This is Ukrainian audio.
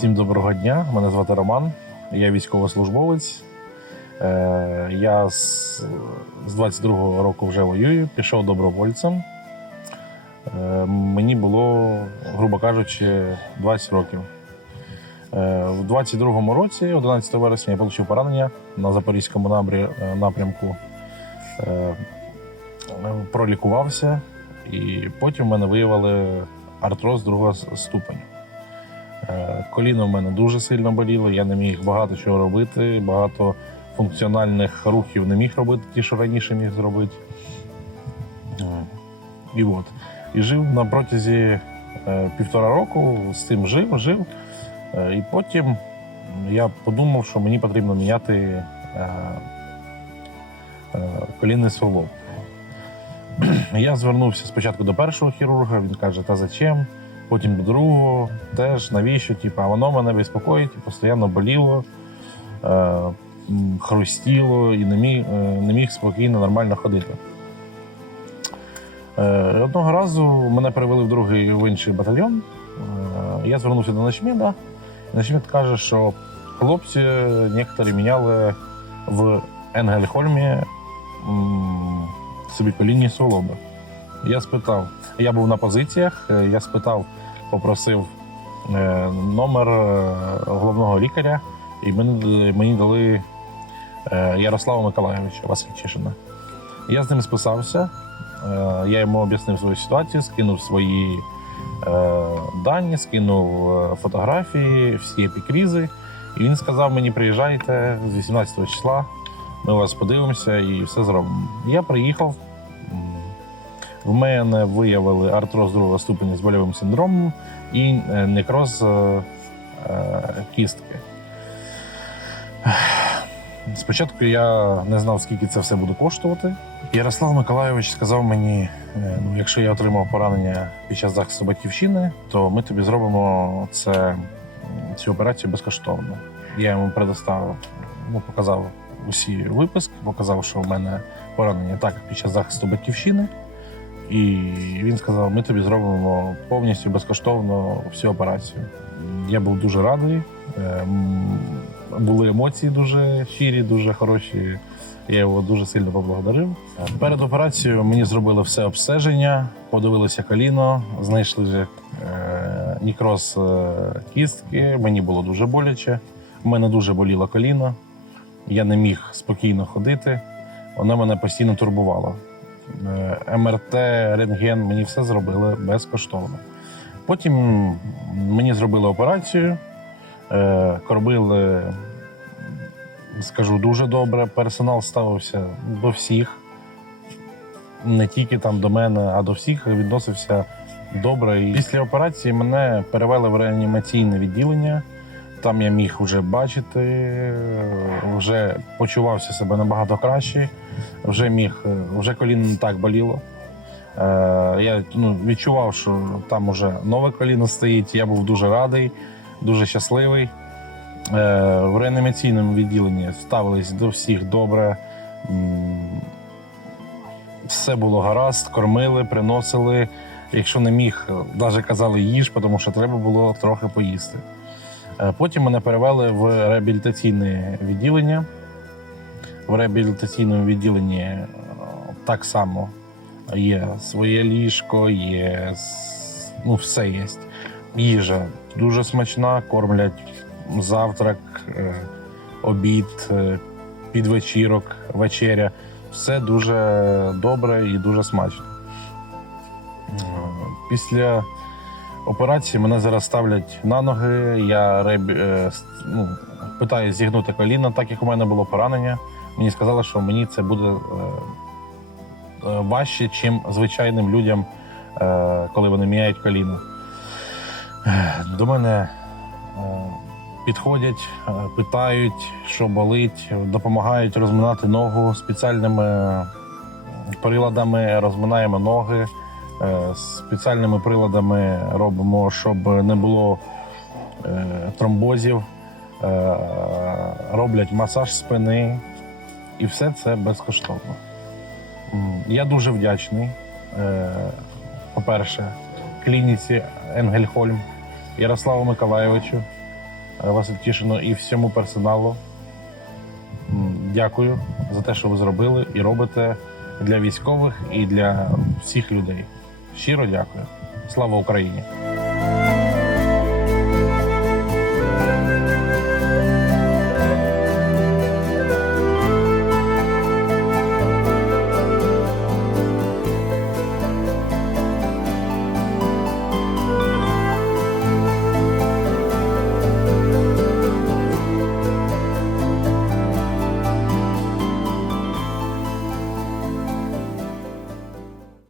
Всім доброго дня. Мене звати Роман. Я військовослужбовець. Е, Я з, з 22-го року вже воюю, пішов добровольцем. Е, Мені було, грубо кажучи, 20 років. Е, В 22-му році, 11 вересня, я отримав поранення на Запорізькому напрямку. Пролікувався, і потім в мене виявили артроз другого ступеня. Е, Коліно в мене дуже сильно боліло, я не міг багато чого робити, багато функціональних рухів не міг робити, ті, що раніше міг зробити. Е, І от. І жив на протязі е, півтора року, з цим жив, жив. І потім я подумав, що мені потрібно міняти е, е, колінний суглоб. Я звернувся спочатку до першого хірурга, він каже, та зачем? Потім до другого, теж навіщо? Типу, а воно мене безпокоїть, постійно боліло, е, хрустіло і не міг, е, не міг спокійно, нормально ходити. Е, одного разу мене перевели в другий в інший батальйон. Е, я звернувся до начміда. Начмід каже, що хлопці некоторі міняли в Енгельхольмі собі колінні суглоби. Я спитав, я був на позиціях, е, я спитав, попросив е, номер е, головного лікаря, і мені, дали е, Ярослава Миколайовича Васильчишина. Я з ним списався, я йому об'яснив свою ситуацію, скинув свої дані, скинув фотографії, всі епікрізи. І він сказав мені, приїжджайте з 18 числа, ми вас подивимося і все зробимо. Я приїхав. В мене виявили артроз другого ступеня з больовим синдромом і е, некроз е, е, кістки. Спочатку я не знав, скільки це все буде коштувати. Ярослав Миколайович сказав мені: ну, якщо я отримав поранення під час захисту батьківщини, то ми тобі зробимо це, цю операцію безкоштовно. Я йому предоставив, ну, показав усі виписки, показав, що в мене поранення так під час захисту батьківщини. І він сказав: ми тобі зробимо повністю безкоштовно всю операцію. Я був дуже радий. е, Були емоції дуже щирі, дуже хороші. Я його дуже сильно поблагодарив. Перед операцією мені зробили все обстеження, подивилися коліно, знайшли е, нікроз е, кістки. Мені було дуже боляче. У мене дуже боліло коліно. Я не міг спокійно ходити. Воно мене постійно турбувало. Е, МРТ, рентген, мені все зробили безкоштовно. Потім мені зробили операцію, е, скажу, дуже добре. Персонал ставився до всіх, не тільки там до мене, а до всіх відносився добре. І після операції мене перевели в реанімаційне відділення. Там я міг вже бачити, вже почувався себе набагато краще, вже міг, вже коліно не так боліло. Е, я ну, відчував, що там уже нове коліно стоїть. Я був дуже радий, дуже щасливий. Е, в реанімаційному відділенні ставились до всіх добре. Все було гаразд, кормили, приносили. Якщо не міг, навіть казали їж, тому що треба було трохи поїсти. Е, Потім мене перевели в реабілітаційне відділення. В реабілітаційному відділенні е, так само є своє ліжко, є ну, все є. Їжа дуже смачна, кормлять завтрак, е, обід, підвечірок, вечеря. Все дуже добре і дуже смачно. Після операції мене зараз ставлять на ноги. Я реб... е, ну, питаю зігнути коліно, так як у мене було поранення. Мені сказали, що мені це буде е, е, важче, чим звичайним людям, коли вони міняють коліно. До мене підходять, питають, що болить, допомагають розминати ногу спеціальними приладами, розминаємо ноги. Е, Спеціальними приладами робимо, щоб не було е, тромбозів, Е, роблять масаж спини, і все це безкоштовно. Я дуже вдячний. По-перше, клініці Енгельхольм, Ярославу Миколайовичу, е, Василь Тішину і всьому персоналу. Дякую за те, що ви зробили і робите для військових і для всіх людей. Щиро дякую. Слава Україні!